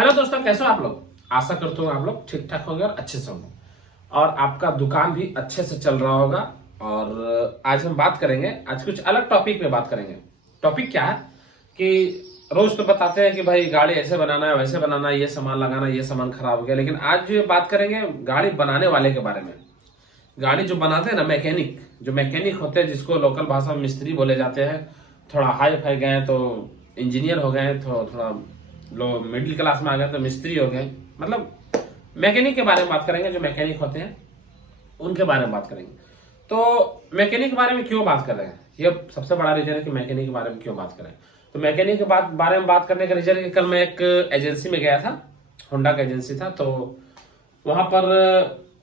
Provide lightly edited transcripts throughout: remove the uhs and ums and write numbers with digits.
Hello दोस्तों, कैसे हो आप लोग। आशा करता हूँ आप लोग ठीक ठाक होंगे और अच्छे से होंगे और आपका दुकान भी अच्छे से चल रहा होगा। और आज हम बात करेंगे, आज कुछ अलग टॉपिक पे बात करेंगे। टॉपिक क्या है कि रोज तो बताते हैं कि भाई गाड़ी ऐसे बनाना है, वैसे बनाना है, ये सामान लगाना, ये सामान खराब हो गया। लेकिन आज जो बात करेंगे गाड़ी बनाने वाले के बारे में। गाड़ी जो बनाते हैं ना, मैकेनिक, जो मैकेनिक होते हैं, जिसको लोकल भाषा में मिस्त्री बोले जाते हैं। थोड़ा हाई फाई गए तो इंजीनियर हो गए, तो थोड़ा लो मिडिल क्लास में आ गए तो मिस्त्री हो गए। मतलब मैकेनिक के बारे में बात करेंगे। जो मैकेनिक होते हैं उनके बारे में बात करेंगे। तो मैकेनिक के बारे में क्यों बात कर रहे हैं, ये सबसे बड़ा रीजन है कि मैकेनिक के बारे में क्यों बात करें। तो मैकेनिक के बारे में बात करने का रीजन है कि कल मैं एक एजेंसी में गया था, होंडा का एजेंसी था। तो वहां पर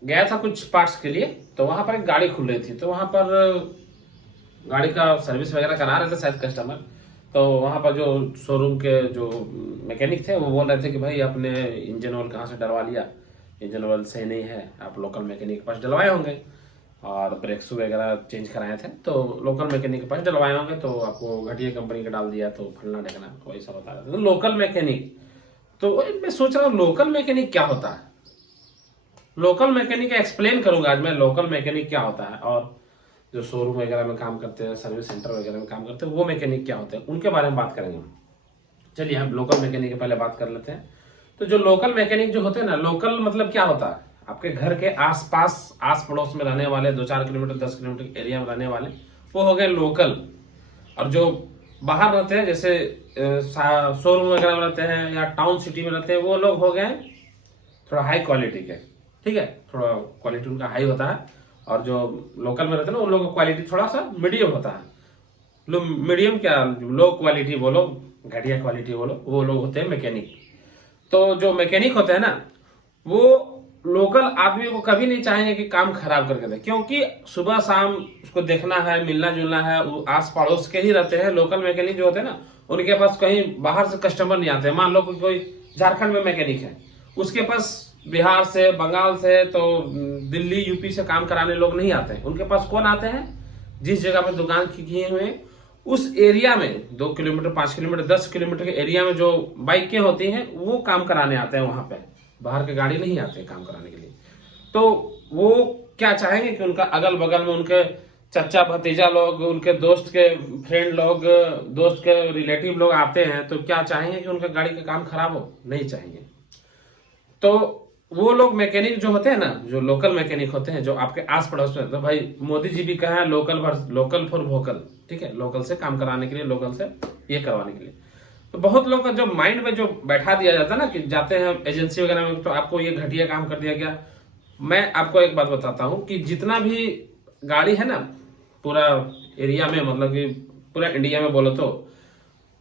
गया था कुछ पार्ट्स के लिए। तो वहां पर एक गाड़ी खुल रही थी, तो वहां पर गाड़ी का सर्विस वगैरह करा रहे थे शायद कस्टमर। तो वहां पर जो शोरूम के जो मैकेनिक थे वो बोल रहे थे कि भाई आपने इंजन ऑयल कहाँ से डलवा लिया, इंजन ऑयल सही नहीं है, आप लोकल मैकेनिक के पास डलवाए होंगे। और ब्रेक्स वगैरह चेंज कराए थे तो लोकल मैकेनिक के पास डलवाए होंगे, तो आपको घटिया कंपनी का डाल दिया, तो फलना ढकना वैसा बता रहे थे। तो लोकल मैकेनिक, तो मैं सोच रहा हूँ लोकल मैकेनिक क्या होता है। लोकल मैकेनिक एक्सप्लेन करूंगा आज मैं, लोकल मैकेनिक क्या होता है। और जो शोरूम वगैरह में काम करते हैं, सर्विस सेंटर वगैरह में काम करते हैं, वो मैकेनिक क्या होते हैं, उनके बारे में बात करेंगे। चलिए हम लोकल मैकेनिक की पहले बात कर लेते हैं। तो जो लोकल मैकेनिक जो होते हैं ना, लोकल मतलब क्या होता है, आपके घर के आसपास, आस पड़ोस में रहने वाले, 2-4 किलोमीटर 10 किलोमीटर एरिया में रहने वाले, वो हो गए लोकल। और जो बाहर रहते हैं, जैसे शोरूम वगैरह में रहते हैं या टाउन सिटी में रहते हैं, वो लोग हो गए थोड़ा हाई क्वालिटी के। ठीक है, थोड़ा क्वालिटी उनका हाई होता है। और जो लोकल में रहते हैं ना, उन लोगों का क्वालिटी थोड़ा सा मीडियम होता है। लो मीडियम क्या, लो क्वालिटी बोलो, घटिया क्वालिटी बोलो, वो लोग होते हैं मैकेनिक। तो जो मैकेनिक होते हैं ना, वो लोकल आदमी को कभी नहीं चाहेंगे कि काम खराब करके दे, क्योंकि सुबह शाम उसको देखना है, मिलना जुलना है, वो आस पड़ोस के ही रहते हैं। लोकल मैकेनिक जो होते हैं ना, उनके पास कहीं बाहर से कस्टमर नहीं आते। मान लो कोई झारखंड में मैकेनिक है, उसके पास बिहार से, बंगाल से, तो दिल्ली यूपी से काम कराने लोग नहीं आते हैं। उनके पास कौन आते हैं, जिस जगह पे दुकान किए हुए उस एरिया में 2 किलोमीटर 5 किलोमीटर 10 किलोमीटर के एरिया में जो बाइकें होती हैं, वो काम कराने आते हैं वहां पे। बाहर के गाड़ी नहीं आते काम कराने के लिए। तो वो क्या चाहेंगे कि उनका अगल बगल में उनके चचा भतीजा लोग, उनके दोस्त के फ्रेंड लोग, दोस्त के रिलेटिव लोग आते हैं, तो क्या चाहेंगे कि उनका गाड़ी का काम खराब हो, नहीं चाहेंगे। तो वो लोग मैकेनिक जो होते हैं ना, जो लोकल मैकेनिक होते हैं, जो आपके आस पड़ोस में, तो भाई मोदी जी भी कहा है लोकल फॉर वोकल। ठीक है, लोकल से काम कराने के लिए, लोकल से ये करवाने के लिए। तो बहुत लोग का जो माइंड में जो बैठा दिया जाता है ना, कि जाते हैं एजेंसी वगैरह में तो आपको ये घटिया काम कर दिया गया। मैं आपको एक बात बताता हूँ कि जितना भी गाड़ी है ना पूरा एरिया में, मतलब कि पूरा इंडिया में बोलो, तो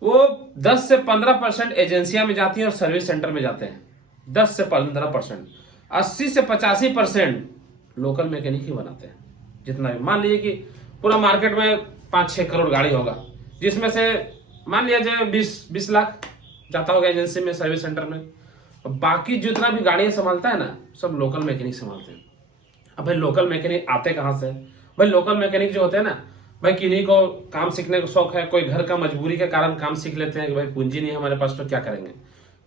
वो 10 से 15% एजेंसियां में जाती हैं और सर्विस सेंटर में जाते हैं। 10 से 15%, 80 से 85% लोकल मैकेनिक ही बनाते हैं। जितना भी मान लीजिए कि पूरा मार्केट में 5-6 करोड़ गाड़ी होगा, जिसमें से मान लिया जाए 20 लाख जाता होगा एजेंसी में, सर्विस सेंटर में। और बाकी जितना भी गाड़ियां संभालता है ना, सब लोकल मैकेनिक संभालते हैं। अब भाई लोकल मैकेनिक आते कहाँ से, भाई लोकल मैकेनिक जो होते हैं ना, भाई किन्हीं को काम सीखने का शौक है, कोई घर का मजबूरी के कारण काम सीख लेते हैं कि भाई पूंजी नहीं है हमारे पास, तो क्या करेंगे,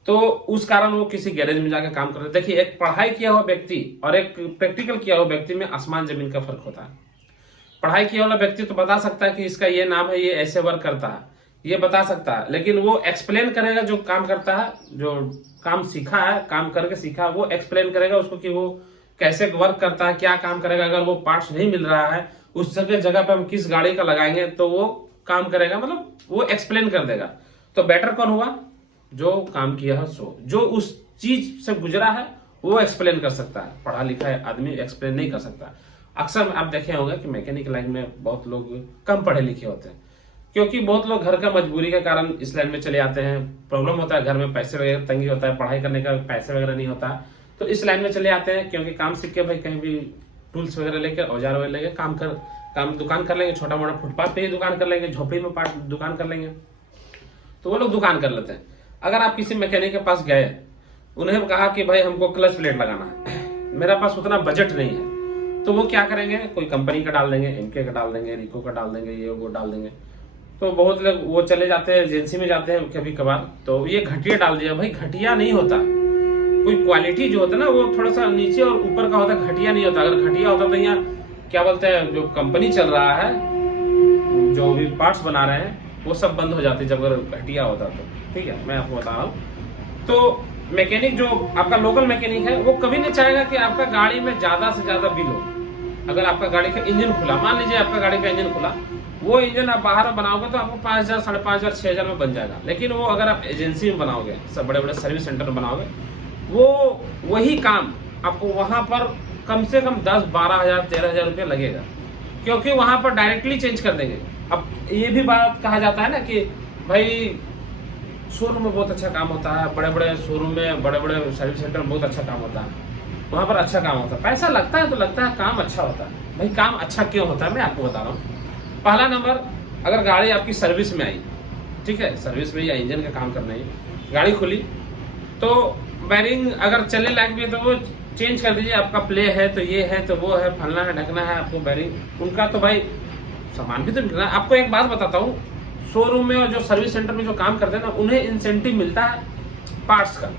तो उस कारण वो किसी गैरेज में जाकर काम करते हैं। देखिए, एक पढ़ाई किया हुआ व्यक्ति और एक प्रैक्टिकल किया हुआ व्यक्ति में आसमान जमीन का फर्क होता है। पढ़ाई किया वाला व्यक्ति तो बता सकता है कि इसका ये नाम है, ये ऐसे वर्क करता है, ये बता सकता है। लेकिन वो एक्सप्लेन करेगा, जो काम करता है, जो काम सीखा है, काम करके सीखा, वो एक्सप्लेन करेगा उसको कि वो कैसे वर्क करता है, क्या काम करेगा। अगर वो पार्ट्स नहीं मिल रहा है, उस जगह पे हम किस गाड़ी का लगाएंगे तो वो काम करेगा, मतलब वो एक्सप्लेन कर देगा। तो बेटर कौन हुआ, जो काम किया है, सो जो उस चीज से गुजरा है वो एक्सप्लेन कर सकता है। पढ़ा लिखा आदमी एक्सप्लेन नहीं कर सकता। अक्सर आप देखे होंगे कि मैकेनिक लाइन में बहुत लोग कम पढ़े लिखे होते हैं, क्योंकि बहुत लोग घर का मजबूरी के कारण इस लाइन में चले आते हैं। प्रॉब्लम होता है घर में, पैसे वगैरह तंगी होता है, पढ़ाई करने का पैसे वगैरह नहीं होता, तो इस लाइन में चले आते हैं। क्योंकि काम सीख के भाई कहीं भी टूल्स वगैरह लेके, औजार वगैरह लेके काम दुकान कर लेंगे, छोटा मोटा फुटपाथ पे ही दुकान कर लेंगे, झोपड़ी में दुकान कर लेंगे, तो वो लोग दुकान कर लेते हैं। अगर आप किसी मैकेनिक के पास गए, उन्हें कहा कि भाई हमको क्लच प्लेट लगाना है, मेरा पास उतना बजट नहीं है, तो वो क्या करेंगे, कोई कंपनी का डाल देंगे, एमके का डाल देंगे, रिको का डाल देंगे, ये वो डाल देंगे। तो बहुत लोग वो चले जाते हैं एजेंसी में जाते हैं कभी कभार, तो ये घटिया डाल दिया। भाई घटिया नहीं होता, कोई क्वालिटी जो होता है ना वो थोड़ा सा नीचे और ऊपर का होता है, घटिया नहीं होता। अगर घटिया होता तो यहाँ क्या बोलते हैं, जो कंपनी चल रहा है, जो भी पार्ट्स बना रहे हैं, वो सब बंद हो जाते जब अगर घटिया होता तो। ठीक है, मैं आपको बता रहा हूँ। तो मैकेनिक जो आपका लोकल मैकेनिक है वो कभी नहीं चाहेगा कि आपका गाड़ी में ज्यादा से ज्यादा बिल हो। अगर आपका गाड़ी का इंजन खुला, मान लीजिए आपका गाड़ी का इंजन खुला, वो इंजन आप बाहर बनाओगे तो आपको 5,000, 5,500, 6,000 में बन जाएगा। लेकिन वो अगर आप एजेंसी में बनाओगे, सब बड़े बड़े सर्विस सेंटर में बनाओगे, वो वही काम आपको वहां पर कम से कम 10, 12,000, 13,000 रुपये लगेगा, क्योंकि वहां पर डायरेक्टली चेंज कर देंगे। अब ये भी बात कहा जाता है ना कि भाई शोरूम में बहुत अच्छा काम होता है, बड़े बड़े शोरूम में, बड़े बड़े सर्विस सेंटर में बहुत अच्छा काम होता है, वहां पर अच्छा काम होता है, पैसा लगता है तो लगता है, काम अच्छा होता है। भाई काम अच्छा क्यों होता है मैं आपको बता रहा हूँ। पहला नंबर, अगर गाड़ी आपकी सर्विस में आई, ठीक है, सर्विस में या इंजन का काम करना है, गाड़ी खुली तो बैरिंग अगर चलने लायक भी है तो वो चेंज कर दीजिए। आपका प्ले है तो ये है तो वो है, फलना है ढकना है, आपको बैरिंग उनका तो भाई सामान भी तो मिलना है। आपको एक बात बताता हूँ, शोरूम में और जो सर्विस सेंटर में जो काम करते हैं ना, उन्हें इंसेंटिव मिलता है पार्ट्स का।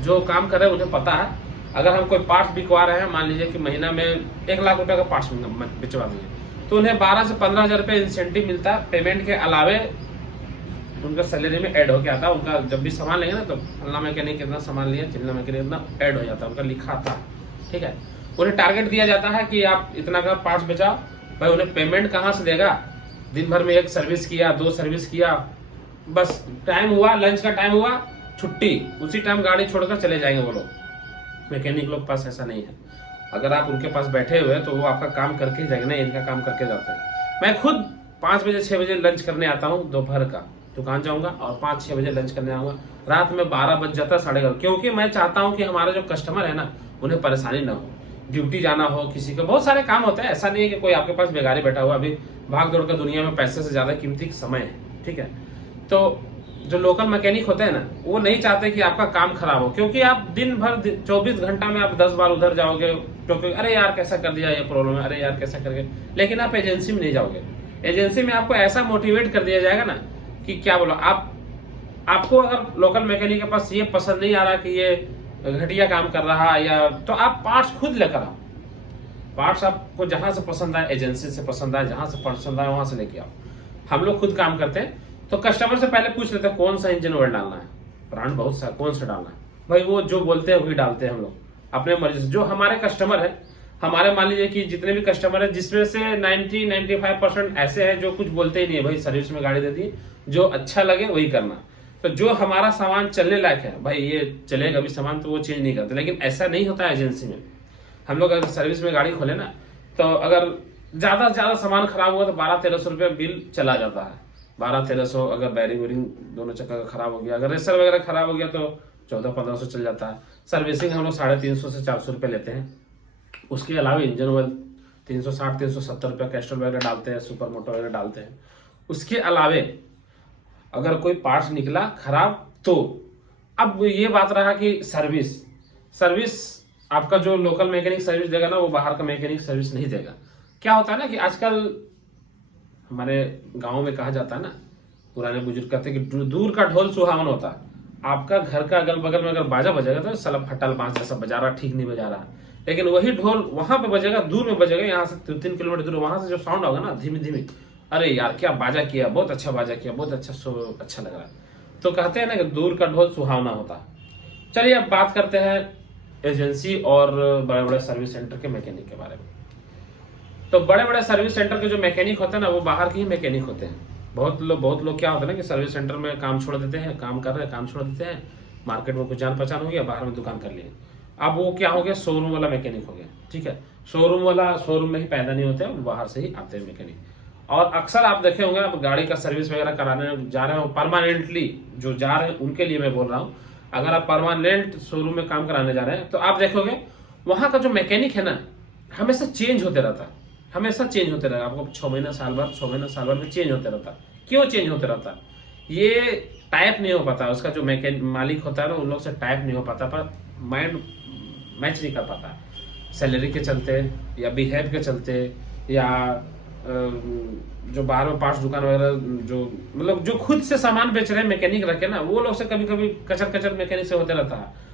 जो काम कर रहे हैं उन्हें पता है, अगर हम कोई पार्ट्स बिकवा रहे हैं, मान लीजिए कि महीना में 1,00,000 रुपए का पार्ट्स बिचवा दिए, तो उन्हें 12 से 15,000 रुपये इंसेंटिव मिलता है। पेमेंट के अलावे उनका सैलरी में ऐड होके आता है। उनका जब भी सामान लेंगे ना तो फलना मैकेनिक कितना सामान लिया, चिल्ला मैकेनिक कितना, ऐड हो जाता है, उनका लिखा आता है। ठीक है, उन्हें टारगेट दिया जाता है कि आप इतना का पार्ट्स बेचा। भाई उन्हें पेमेंट कहाँ से देगा? दिन भर में 1 सर्विस किया, 2 सर्विस किया, बस टाइम हुआ, लंच का टाइम हुआ, छुट्टी, उसी टाइम गाड़ी छोड़कर चले जाएंगे वो लोग। मैकेनिक लोग पास ऐसा नहीं है। अगर आप उनके पास बैठे हुए तो वो आपका काम करके जाएंगे ना, इनका काम करके जाते हैं। मैं खुद 5 बजे 6 बजे लंच करने आता हूँ, दोपहर का दुकान जाऊंगा और 5-6 बजे लंच करने आऊंगा। रात में 12 बज जाता है, 11:30, क्योंकि मैं चाहता हूँ कि हमारे जो कस्टमर है ना उन्हें परेशानी ना हो, ड्यूटी जाना हो, किसी का बहुत सारे काम होते हैं। ऐसा नहीं है कि कोई आपके पास बेगारी बैठा हुआ। अभी भाग दौड़ का दुनिया में पैसे से ज्यादा कीमती समय है। ठीक है, तो जो लोकल मैकेनिक होते हैं ना, वो नहीं चाहते कि आपका काम खराब हो, क्योंकि आप दिन भर 24 घंटा में आप 10 बार उधर जाओगे, क्योंकि अरे यार कैसा कर दिया, ये प्रॉब्लम है, अरे यार कैसा करके। लेकिन आप एजेंसी में नहीं जाओगे। एजेंसी में आपको ऐसा मोटिवेट कर दिया जाएगा ना कि क्या बोलो, आपको अगर लोकल मैकेनिक के पास ये पसंद नहीं आ रहा कि ये घटिया काम कर रहा है, या तो आप पार्ट्स खुद लेकर आओ। पार्ट्स आपको जहां से पसंद आए, एजेंसी से पसंद आए, जहां से पसंद आए वहां से लेके आओ। हम लोग खुद काम करते हैं तो कस्टमर से पहले पूछ लेते हैं कौन सा इंजन ऑयल डालना है, ब्रांड बहुत सा, कौन सा डालना है। भाई वो जो बोलते हैं वही डालते हैं हम लोग अपने मर्जी से। जो हमारे कस्टमर है, हमारे मान लीजिए कि जितने भी कस्टमर है, जिसमें से 90-95% ऐसे हैं जो कुछ बोलते ही नहीं है, भाई सर्विस में गाड़ी दे दी, जो अच्छा लगे वही करना। तो जो हमारा सामान चलने लायक है, भाई ये चलेगा अभी सामान, तो वो चेंज नहीं करते। लेकिन ऐसा नहीं होता है एजेंसी में। हम लोग अगर सर्विस में गाड़ी खोले ना, तो अगर ज्यादा से ज्यादा सामान खराब हुआ तो 1200-1300 रुपये बिल चला जाता है। 1200-1300, अगर बैरिंग वेरिंग दोनों चक्कर खराब हो गया, अगर रेसर वगैरह खराब हो गया तो 1400-1500 चल जाता है। सर्विसिंग हम लोग 350 से 400 रुपये लेते हैं। उसके अलावा इंजन ऑयल 360-370 रुपये, कैस्ट्रोल वगैरह डालते हैं, सुपर मोटर वगैरह डालते हैं। उसके अलावे अगर कोई पार्ट्स निकला खराब तो अब ये बात रहा कि सर्विस आपका जो लोकल मैकेनिक सर्विस देगा ना, वो बाहर का मैकेनिक सर्विस नहीं देगा। क्या होता है ना कि आजकल हमारे गांव में कहा जाता है ना, पुराने बुजुर्ग कहते हैं कि दूर का ढोल सुहावन होता है। आपका घर का अगल बगल में अगर बाजा बजेगा तो साला फटल बांस जैसा बजा रहा, ठीक नहीं बजा रहा। लेकिन वही ढोल वहां पे बजेगा, दूर में बजेगा, यहाँ से 3 किलोमीटर दूर, वहां से जो साउंड होगा ना धीमी धीमी, अरे यार क्या बाजा किया, बहुत अच्छा बाजा किया, बहुत अच्छा लग रहा है। तो कहते हैं ना कि दूर का ढोल सुहावना होता है। चलिए अब बात करते हैं एजेंसी और बड़े बड़े सर्विस सेंटर के मैकेनिक के बारे में। तो बड़े बड़े सर्विस सेंटर के जो मैकेनिक होते हैं ना, वो बाहर के ही मैकेनिक होते हैं। बहुत लोग क्या होता है ना कि सर्विस सेंटर में काम छोड़ देते हैं, काम कर रहे हैं, काम छोड़ देते हैं, मार्केट में कुछ जान पहचान हो गया, बाहर में दुकान कर लिए। अब वो क्या हो गया, शोरूम वाला मैकेनिक हो गया। ठीक है, शोरूम वाला शोरूम में ही पैदा नहीं होते हैं, वो बाहर से ही आते हैं मैकेनिक। और अक्सर आप देखे होंगे, आप गाड़ी का सर्विस वगैरह कराने जा रहे हो, परमानेंटली जो जा रहे हैं उनके लिए मैं बोल रहा हूँ। अगर आप परमानेंट शोरूम में काम कराने जा रहे हैं तो आप देखोगे वहां का जो मैकेनिक है ना, हमेशा चेंज होते रहता है, हमेशा चेंज होते रहेगा। आपको 6 महीना साल भर, 6 महीना साल भर में चेंज होते रहता है। क्यों चेंज होते रहता है? ये टाइप नहीं हो पाता, उसका जो मालिक होता है ना, उन लोग से टाइप नहीं हो पाता, पर माइंड मैच नहीं कर पाता, सैलरी के चलते या बिहेव के चलते या जो बाहर में पार्ट्स दुकान वगैरह जो मतलब जो खुद से सामान बेच रहे हैं मैकेनिक रखे ना, वो लोग से कभी कभी कचर कचर मैकेनिक से होते रहता है।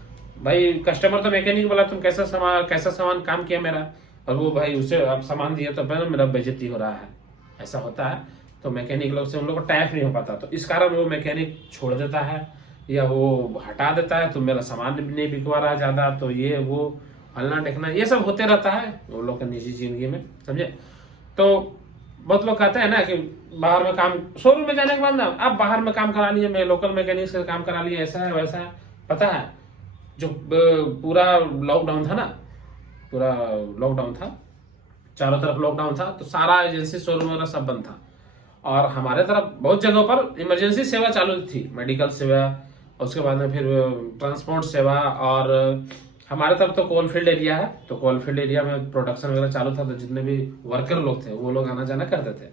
भाई कस्टमर तो मैकेनिक बोला तुम कैसा सामान काम किया मेरा, और वो भाई उसे आप सामान दिया तो मेरा बेइज्जती हो रहा है, ऐसा होता है। तो मैकेनिक लोग से उन लोग को टाइप नहीं हो पाता, तो इस कारण वो मैकेनिक छोड़ देता है या वो हटा देता है, तो मेरा सामान नहीं बिकवा रहा ज्यादा, तो ये वो हलना ढकना ये सब होते रहता है वो लोग की निजी जिंदगी में, समझे। तो बहुत लोग कहते हैं ना कि बाहर में काम, शोरूम में जाने के बाद ना आप बाहर में काम करा लिए, मैं लोकल मैकेनिक से काम करा लिए, ऐसा है वैसा है। पता है जो पूरा लॉकडाउन था ना, पूरा लॉकडाउन था, चारों तरफ लॉकडाउन था, तो सारा एजेंसी शोरूम वगैरह सब बंद था, और हमारे तरफ बहुत जगहों पर इमरजेंसी सेवा चालू थी, मेडिकल सेवा, उसके बाद में फिर ट्रांसपोर्ट सेवा, और हमारे तरफ तो कोल फील्ड एरिया है, तो कोल फील्ड एरिया में प्रोडक्शन वगैरह चालू था, तो जितने भी वर्कर लोग थे वो लोग आना जाना करते थे।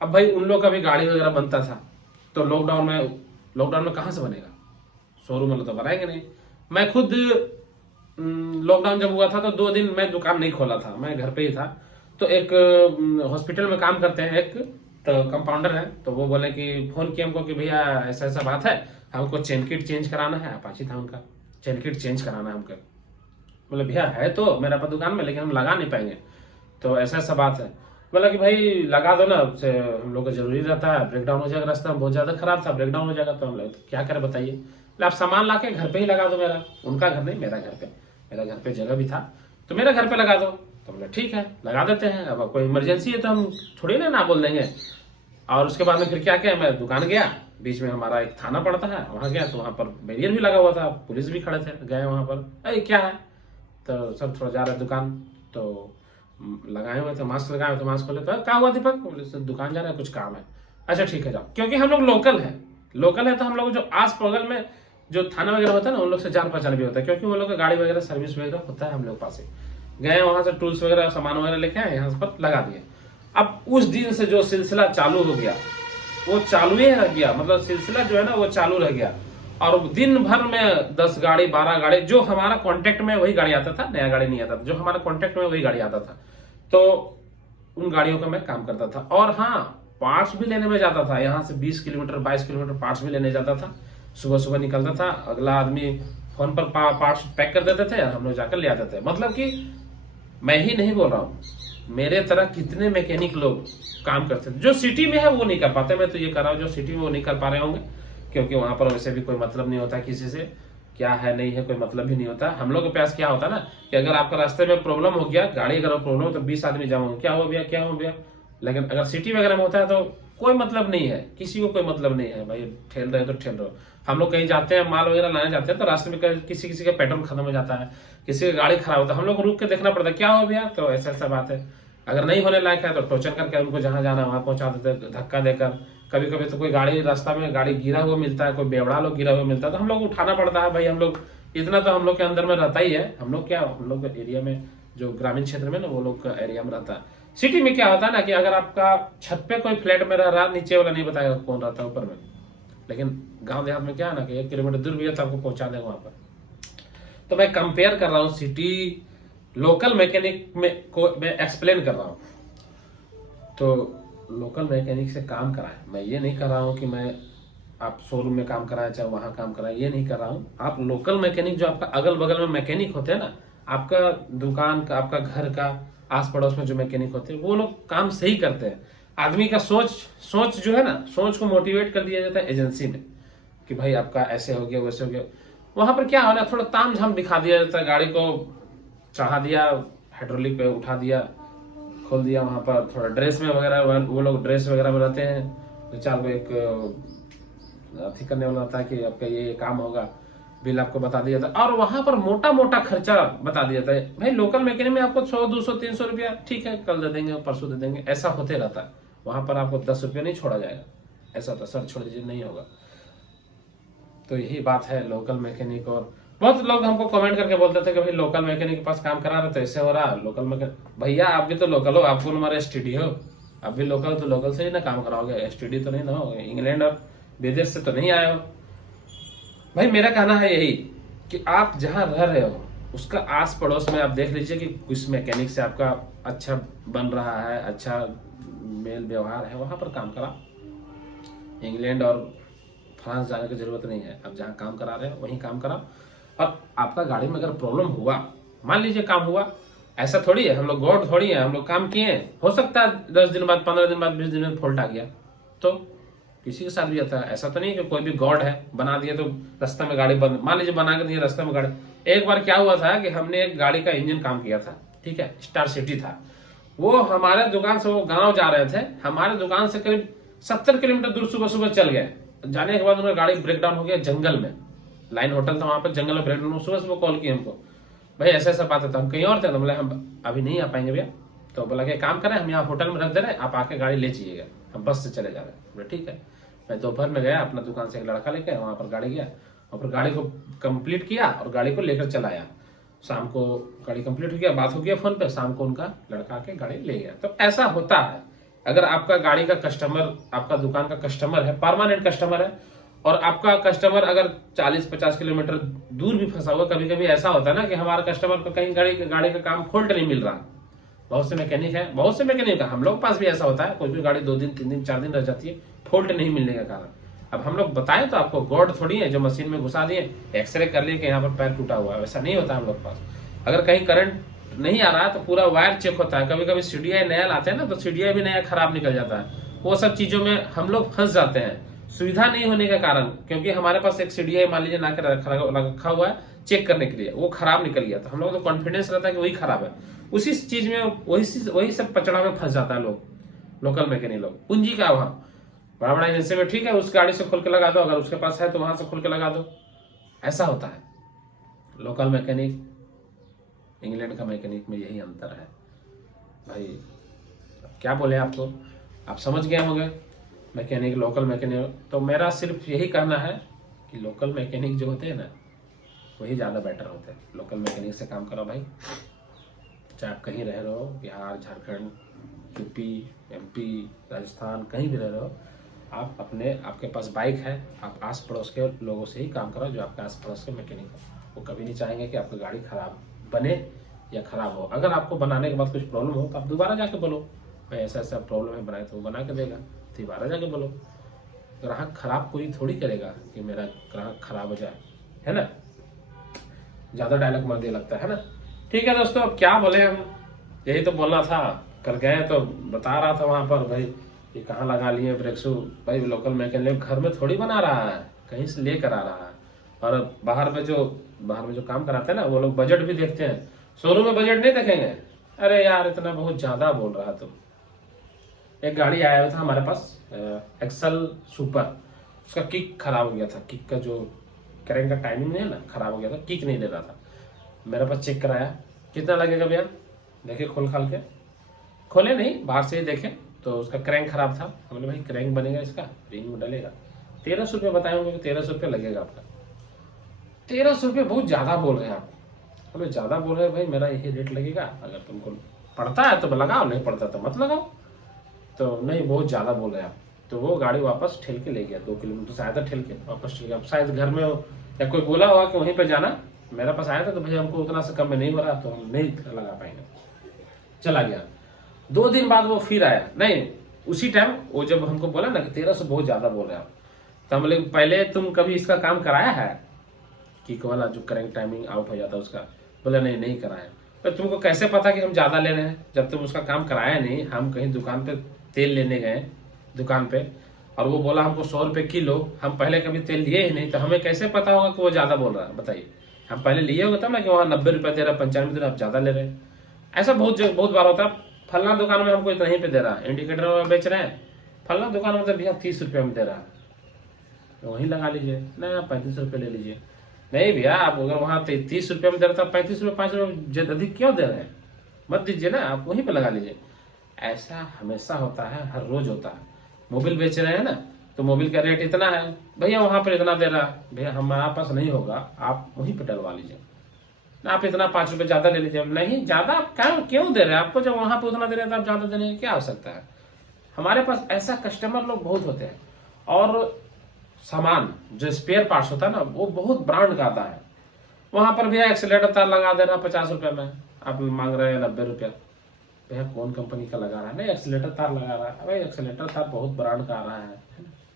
अब भाई उन लोग का भी गाड़ी वगैरह बनता था, तो लॉकडाउन में कहाँ से बनेगा, शोरूम में तो बनाएंगे नहीं। मैं खुद लॉकडाउन जब हुआ था तो 2 दिन मैं दुकान नहीं खोला था, मैं घर पे ही था। तो एक हॉस्पिटल में काम करते हैं, एक तो कंपाउंडर है, तो वो बोले कि फोन किया हमको कि भैया ऐसा ऐसा बात है, हमको चेन किट चेंज कराना है, अपाची था उनका, चेन किट चेंज कराना है हमको। बोले भैया है तो मेरा पर दुकान में, लेकिन हम लगा नहीं पाएंगे, तो ऐसा ऐसा बात है। बोला कि भाई लगा दो ना, उससे हम लोग को जरूरी रहता है, ब्रेकडाउन हो जाएगा, रास्ता बहुत ज्यादा खराब था, ब्रेकडाउन हो जाएगा। तो हम लोग क्या करें बताइए, बोले आप सामान ला के घर पे ही लगा दो, मेरा उनका घर नहीं, मेरा घर पे जगह भी था, तो मेरा घर पे लगा दो। तो बोले ठीक है लगा देते हैं, अब कोई इमरजेंसी है तो हम थोड़ी ना बोल देंगे। और उसके बाद में फिर क्या किया, मैं दुकान गया, बीच में हमारा एक थाना पड़ता है, वहां गया तो वहां पर बैरियर भी लगा हुआ था, पुलिस भी खड़े थे, गए वहां पर, अरे क्या है, तो सर थोड़ा जा रहे दुकान, तो लगाए हुए थे मास्क, लगाए हुए थे मास्क खोले, तो क्या हुआ दीपक, बोले सर दुकान जा रहा है, कुछ काम है। अच्छा ठीक है जाओ, क्योंकि हम लोग लोकल है तो हम लोग जो आस बगल में जो थाना वगैरह होता है ना, उन लोग से जान पहचान भी होता है, क्योंकि वो लोग का गाड़ी वगैरह सर्विस वगैरह होता है हम लोग पास ही। गए वहां से टूल्स वगैरह सामान वगैरह लेके आए, यहाँ पर लगा दिए। अब उस दिन से जो सिलसिला चालू हो गया वो चालू ही रह गया, मतलब सिलसिला जो है ना वो चालू रह गया, और दिन भर में 10 गाड़ी 12 गाड़ी, जो हमारा कांटेक्ट में वही गाड़ी आता था, नया गाड़ी नहीं आता था, जो हमारा कांटेक्ट में वही गाड़ी आता था, तो उन गाड़ियों का मैं काम करता था। और हाँ पार्ट्स भी लेने में जाता था, यहाँ से 20 किलोमीटर 22 किलोमीटर पार्ट्स भी लेने जाता था, सुबह सुबह निकलता था, अगला आदमी फोन पर पार्ट्स पैक कर देते थे और हम लोग जाकर ले आते थे। मतलब कि मैं ही नहीं बोल रहा हूँ, मेरे तरह कितने मैकेनिक लोग काम करते थे, जो सिटी में है वो नहीं कर पाते, मैं तो ये कर रहा हूँ जो सिटी में वो नहीं कर पा रहे होंगे, क्योंकि वहां पर वैसे भी कोई मतलब नहीं होता किसी से, क्या है नहीं है कोई मतलब ही नहीं होता। हम लोग के पास क्या होता है ना कि अगर आपका रास्ते में प्रॉब्लम हो गया, गाड़ी अगर प्रॉब्लम हो तो 20 आदमी जाओगे, क्या हो गया क्या हो गया। लेकिन अगर सिटी वगैरह में होता है तो कोई मतलब नहीं है, किसी को कोई मतलब नहीं है, भाई ठेल रहे तो ठेल रहे। हम लोग कहीं जाते हैं माल वगैरह लाने जाते हैं तो रास्ते में किसी का पेट्रोल खत्म हो जाता है, किसी की गाड़ी खराब होता है, हम लोग को रुक के देखना पड़ता है क्या हो गया, तो ऐसा ऐसा बात है। अगर नहीं होने लायक है तो टोचन करके उनको जहां जाना वहां पहुंचा देते, धक्का देकर। कभी कभी तो कोई गाड़ी रास्ता में गाड़ी गिरा हुआ मिलता है, कोई बेवड़ा लोग गिरा हुआ मिलता है, तो हम लोग उठाना पड़ता है। भाई हम लोग इतना तो हम लोग के अंदर में रहता ही है, हम लोग के एरिया में जो ग्रामीण क्षेत्र में ना वो लोग का एरिया में रहता है। सिटी में क्या होता है ना कि अगर आपका छत पे कोई फ्लैट में रह रहा, नीचे वाला नहीं बताएगा कौन रहता है ऊपर में, लेकिन गांव देहात में क्या है ना कि 1 किलोमीटर दूर भी है तो आपको पहुंचा देगा वहां पर। तो मैं कंपेयर कर रहा हूँ सिटी लोकल मैकेनिक में को मैं एक्सप्लेन कर रहा हूँ। तो लोकल मैकेनिक से काम कराएं, मैं ये नहीं कर रहा हूँ कि मैं आप शोरूम में काम कराएं चाहे वहां काम कराएं, ये नहीं कर रहा हूँ। आप लोकल मैकेनिक जो आपका अगल बगल में मैकेनिक होते हैं ना, आपका दुकान का आपका घर का आस पड़ोस में जो मैकेनिक होते हैं वो लोग काम सही करते हैं। आदमी का सोच जो है ना, सोच को मोटिवेट कर दिया जाता है एजेंसी में कि भाई आपका ऐसे हो गया वैसे हो गया। वहां पर क्या होना, थोड़ा ताम झाम दिखा दिया जाता है, गाड़ी को चढ़ा दिया, हाइड्रोलिक पे उठा दिया, खोल दिया, वहां पर थोड़ा ड्रेस में वगैरह, वो लोग ड्रेस वगैरह में रहते हैं, तो चार को एक अथी करने वाला रहता है कि आपका ये काम होगा, बिल आपको बता दिया जाता है, और वहां पर मोटा मोटा खर्चा बता दिया जाता है। भाई लोकल मैकेनिक में आपको 100 200 300 रुपया ठीक है कल दे देंगे परसों दे देंगे, ऐसा होते रहता है। वहां पर आपको 10 रुपया नहीं छोड़ा जाएगा, ऐसा होता सर छोड़ दीजिए नहीं होगा। तो यही बात है लोकल मैकेनिक। और बहुत लोग हमको कमेंट करके बोलते थे कि भाई लोकल मैकेनिक के पास काम करा रहे तो ऐसे हो रहा लोकल मैकेनिक। भैया आप भी तो लोकल हो, आप कौन हमारे एसटीडी हो, आप भी लोकल तो लोकल से ही ना काम कराओगे, एसटीडी तो नहीं ना हो, इंग्लैंड और विदेश से तो नहीं आए हो। भाई मेरा कहना है यही कि आप जहां रह रहे हो उसका आस पड़ोस में आप देख लीजिए कि कुछ मैकेनिक से आपका अच्छा बन रहा है, अच्छा मेल व्यवहार है वहाँ पर काम करा। इंग्लैंड और फ्रांस जाने की जरूरत नहीं है, अब जहाँ काम करा रहे हैं वहीं काम करा। और आपका गाड़ी में अगर प्रॉब्लम हुआ, मान लीजिए काम हुआ, ऐसा थोड़ी है हम लोग गॉड थोड़ी है, हम लोग काम किए, हो सकता है 10 दिन बाद, 15 दिन बाद, 20 दिन में फॉल्ट आ गया, तो किसी के साथ भी आता है। ऐसा तो नहीं कि कोई भी गॉड है बना दिया तो रास्ते में गाड़ी बंद, मान लीजिए बना के दिया रास्ते में गाड़ी। एक बार क्या हुआ था कि हमने एक गाड़ी का इंजन काम किया था, ठीक है, स्टार सिटी था, वो हमारे दुकान से वो गांव जा रहे थे, हमारे दुकान से करीब 70 किलोमीटर दूर सुबह सुबह चल गए। जाने के बाद उनका गाड़ी ब्रेकडाउन हो गया जंगल में, लाइन होटल था वहां पर, जंगल में ब्रेकडाउन। सुबह सुबह कॉल किया हमको, भाई ऐसा ऐसा बात है, तो हम कहीं और थे, तो बोले हम अभी नहीं आ पाएंगे भैया। तो बोला कि काम करें, हम यहाँ होटल में रख दे रहे हैं, आप आके गाड़ी ले जाइएगा, हम बस से चले जा रहे हैं। बोले ठीक है। मैं दोपहर में गया अपना दुकान से, एक लड़का लेके वहां पर गाड़ी गया और फिर गाड़ी को कंप्लीट किया और गाड़ी को लेकर चला आया। शाम को गाड़ी कंप्लीट हो गया, बात हो गया फोन पे, शाम को उनका लड़का के गाड़ी ले गया। तो ऐसा होता है, अगर आपका गाड़ी का कस्टमर, आपका दुकान का कस्टमर है, परमानेंट कस्टमर है, और आपका कस्टमर अगर 40-50 किलोमीटर दूर भी फंसा हुआ, कभी कभी ऐसा होता है ना कि हमारा कस्टमर को कहीं गाड़ी का काम फॉल्ट नहीं मिल रहा। बहुत से मैकेनिक है, बहुत से मैकेनिक है, हम लोग के पास भी ऐसा होता है, कोई भी गाड़ी 2 दिन 3 दिन 4 दिन रह जाती है फॉल्ट नहीं मिलने का कारण। अब हम लोग बताएं तो आपको गॉड थोड़ी है जो मशीन में घुसा दिए, एक्सरे कर लिए कि यहाँ पर पैर टूटा हुआ है, वैसा नहीं होता हम लोग के पास। अगर कहीं करंट नहीं आ रहा है तो पूरा वायर चेक होता है। कभी कभी सीडीआई नया लाते हैं ना, तो सीडीआई भी नया खराब निकल जाता है। वो सब चीजों में हम लोग फंस जाते हैं सुविधा नहीं होने के कारण, क्योंकि हमारे पास एक सीडीआई मान लीजिए ना रखा हुआ है चेक करने के लिए, वो खराब निकल गया, तो हम लोग तो कॉन्फिडेंस रहता है कि वही खराब है। उसी चीज में वही सब पचड़ा में फंस जाता है लोग, लोकल मैकेनिक लोग। पूंजी का वहां बड़ा बड़ा एजेंसी में ठीक है, उस गाड़ी से खोल के लगा दो, अगर उसके पास है तो वहां से खोल के लगा दो, ऐसा होता है। लोकल मैकेनिक इंग्लैंड का मैकेनिक में यही अंतर है भाई। क्या बोले आपको, आप समझ गए होंगे मैकेनिक, लोकल मैकेनिक। तो मेरा सिर्फ यही कहना है कि लोकल मैकेनिक जो होते हैं ना, वही ज़्यादा बेटर होते हैं। लोकल मैकेनिक से काम करो भाई, चाहे आप कहीं रह रहे हो, बिहार, झारखंड, यूपी, एमपी, राजस्थान, कहीं भी रह रहे हो, आप आपके पास बाइक है, आप आस पड़ोस के लोगों से ही काम करो जो आपके आस पड़ोस के मैकेनिक हो। वो कभी नहीं चाहेंगे कि आपकी गाड़ी खराब बने या खराब हो। अगर आपको बनाने के बाद कुछ प्रॉब्लम हो तो आप दोबारा जाके बोलो, भाई ऐसा ऐसा प्रॉब्लम है, बनाए तो वो बना के देगा, दोबारा जाके बोलो। ग्राहक खराब कोई थोड़ी करेगा कि मेरा ग्राहक खराब हो जाए, है ना। ज़्यादा डायलॉग मर दे लगता है ना। ठीक है दोस्तों, अब क्या बोले हम, यही तो बोलना था। कर गए तो बता रहा था वहाँ पर, भाई ये कहाँ लगा लिए ब्रेक शू, भाई लोकल मैकेनिक घर में थोड़ी बना रहा है, कहीं से लेकर आ रहा है। और बाहर में जो काम कराते हैं ना, वो लोग बजट भी देखते हैं, शोरूम में बजट नहीं देखेंगे। अरे यार इतना बहुत ज्यादा बोल रहा तुम। एक गाड़ी आया हुआ था हमारे पास, एक्सल सुपर, उसका किक खराब हो गया था, किक का जो क्रैंक का टाइमिंग है ना खराब हो गया था, किक नहीं ले रहा था। मेरे पास चेक कराया, कितना लगेगा भैया, देखे खोल खाल के, खोले नहीं बाहर से ही देखे तो उसका क्रैंक खराब था। हमने भाई क्रैंक बनेगा इसका, रिंग में डलेगा, 1300 रुपये बताए होंगे, 1300 रुपये लगेगा आपका। 1300 रुपये बहुत ज्यादा बोल रहे हैं आप, बोले ज्यादा बोल रहे हैं भाई, मेरा यही रेट लगेगा, अगर तुमको पड़ता है तो लगाओ, नहीं पड़ता तो मत लगाओ। तो नहीं बहुत ज्यादा बोल रहे हैं आप। तो वो गाड़ी वापस ठेल के ले गया, 2 किलोमीटर से आया था, ठेल के वापस ठेल गया। अब शायद घर में हो या कोई बोला होगा कि वहीं पे जाना, मेरे पास आया था तो भैया हमको उतना से कम में नहीं हो रहा, तो हम नहीं लगा पाएंगे, चला गया। 2 दिन बाद वो फिर आया, नहीं उसी टाइम वो जब हमको बोला ना कि 1300 बहुत ज्यादा बोल रहे हैं आप, तो हम बोले पहले तुम कभी इसका काम कराया है, किक वाला जो करंट टाइमिंग आउट हो जाता है उसका। बोला नहीं कराया। तो तुमको कैसे पता कि हम ज्यादा ले रहे हैं, जब तुम उसका काम कराया नहीं। हम कहीं दुकान पे तेल लेने गए दुकान पे, और वो बोला हमको 100 रुपये किलो, हम पहले कभी तेल लिए ही नहीं, तो हमें कैसे पता होगा कि वो ज्यादा बोल रहा है, बताइए। हम पहले लिए होगा तब ना कि वहाँ 90 रुपये दे रहा, 95 दे रहा, आप ज्यादा ले रहे हैं। ऐसा बहुत बार होता है। फलना दुकान में हमको इतना ही पे दे रहा है, इंडिकेटर में बेच रहे हैं, फलना दुकान में तो भैया 30 रुपये में दे रहा है, तो वहीं लगा लीजिए ना, 35 रुपये ले लीजिए। नहीं भैया, आप अगर वहाँ 30 रुपये में दे रहा था, 35 रुपये 5 रुपये अधिक क्यों दे रहे हैं, मत दीजिए ना, आप वहीं पे लगा लीजिए। ऐसा हमेशा होता है, हर रोज होता है। मोबिल बेच रहे हैं ना, तो मोबिल का रेट इतना है, भैया वहां पर इतना दे रहा है, भैया हमारे पास नहीं होगा, आप वहीं पे डलवा लीजिए ना, आप इतना 5 रुपये ज्यादा ले लीजिए। नहीं ज्यादा आप क्यों दे रहे हैं, आपको जब वहां पे उतना दे रहे हैं तो आप ज्यादा देने की क्या आवश्यकता है। हमारे पास ऐसा कस्टमर लोग बहुत होते हैं। और सामान जो स्पेयर पार्ट्स होता है ना, वो बहुत ब्रांड का आता है, वहां पर भैया एक्सीलेटर तार लगा दे रहा 50 रुपये में, आप मांग रहे हैं 90 रुपया। भैया कौन कंपनी का लगा रहा है, नहीं एक्सीलेटर तार लगा रहा है, भाई एक्सीलेटर तार बहुत ब्रांड का आ रहा है ना,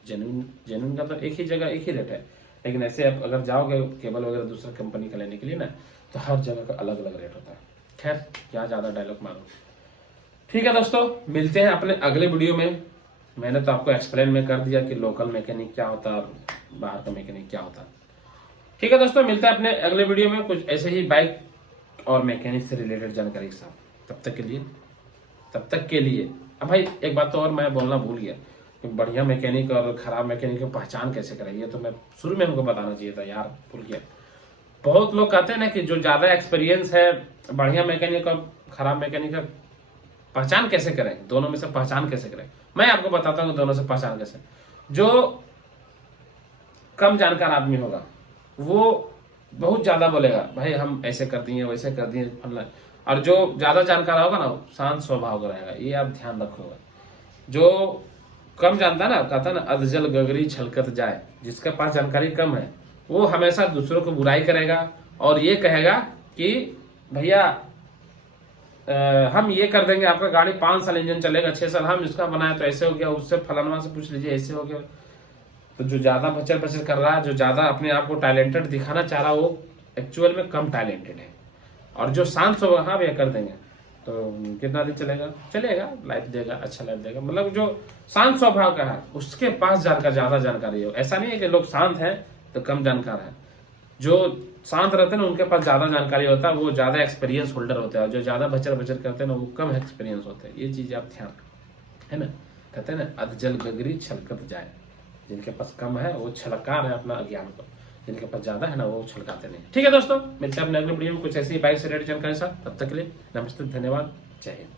जेन्युइन का तो एक ही जगह एक ही रेट है। लेकिन ऐसे आप अगर जाओगे केबल वगैरह दूसरा कंपनी का लेने के लिए ना, तो हर जगह का अलग अलग रेट होता है। खैर क्या ज़्यादा डायलॉग मारो। ठीक है दोस्तों, मिलते हैं अपने अगले वीडियो में। मैंने तो आपको एक्सप्लेन में कर दिया कि लोकल मैकेनिक क्या होता है और बाहर का मैकेनिक क्या होता है। ठीक है दोस्तों, मिलते हैं अपने अगले वीडियो में कुछ ऐसे ही बाइक और मैकेनिक से रिलेटेड जानकारी के साथ। तब तक के लिए अब भाई एक बात तो और मैं बोलना भूल गया कि बढ़िया मैकेनिक और खराब मैकेनिक की पहचान कैसे करें, ये तो मैं शुरू में हमको बताना चाहिए था यार, भूल गया। बहुत लोग कहते हैं ना कि जो ज़्यादा एक्सपीरियंस है, बढ़िया मैकेनिक और खराब मैकेनिक का पहचान कैसे करें, दोनों में से पहचान कैसे करें। मैं आपको बताता हूँ दोनों से पहचान कैसे। जो कम जानकार आदमी होगा वो बहुत ज़्यादा बोलेगा, भाई हम ऐसे कर दिए वैसे कर दिए फलना, और जो ज़्यादा जानकार होगा ना शांत स्वभाव का रहेगा, ये आप ध्यान रखोगा। जो कम जानता है ना, कहता ना अधजल गगरी छलकत जाए, जिसके पास जानकारी कम है वो हमेशा दूसरों को बुराई करेगा और ये कहेगा कि भैया हम ये कर देंगे, आपका गाड़ी 5 साल इंजन चलेगा, 6 साल हम इसका बनाया तो ऐसे हो गया, उससे फलाना से पूछ लीजिए ऐसे हो गया। तो जो ज्यादा बचर बचर कर रहा है, जो ज्यादा अपने आप को टैलेंटेड दिखाना चाह रहा है, वो एक्चुअल में कम टैलेंटेड है। और जो शांत स्वभाव, हाँ भैया कर देंगे, तो कितना दिन चलेगा, लाइफ देगा, अच्छा लाइफ देगा। मतलब जो शांत स्वभाव का है उसके पास ज्यादा जानकारी हो। ऐसा नहीं है कि लोग शांत हैं तो कम जानकार है। जो शांत रहते हैं ना उनके पास ज्यादा जानकारी होता है, वो ज्यादा एक्सपीरियंस होल्डर होते हैं। और जो ज्यादा बचर बचर करते हैं ना वो कम एक्सपीरियंस होते हैं। ये चीज आप ध्यान है ना, कहते हैं ना अधजल गगरी छलकत जाए, जिनके पास कम है वो छलका रहे अपना अज्ञान को, जिनके पास ज्यादा है ना वो छलकाते नहीं। ठीक है दोस्तों, मिलते हैं अपने अगले वीडियो में कुछ ऐसी बाइक से रिलेटेड जानकारी के साथ। तब तक के लिए नमस्ते, धन्यवाद, जय हिंद।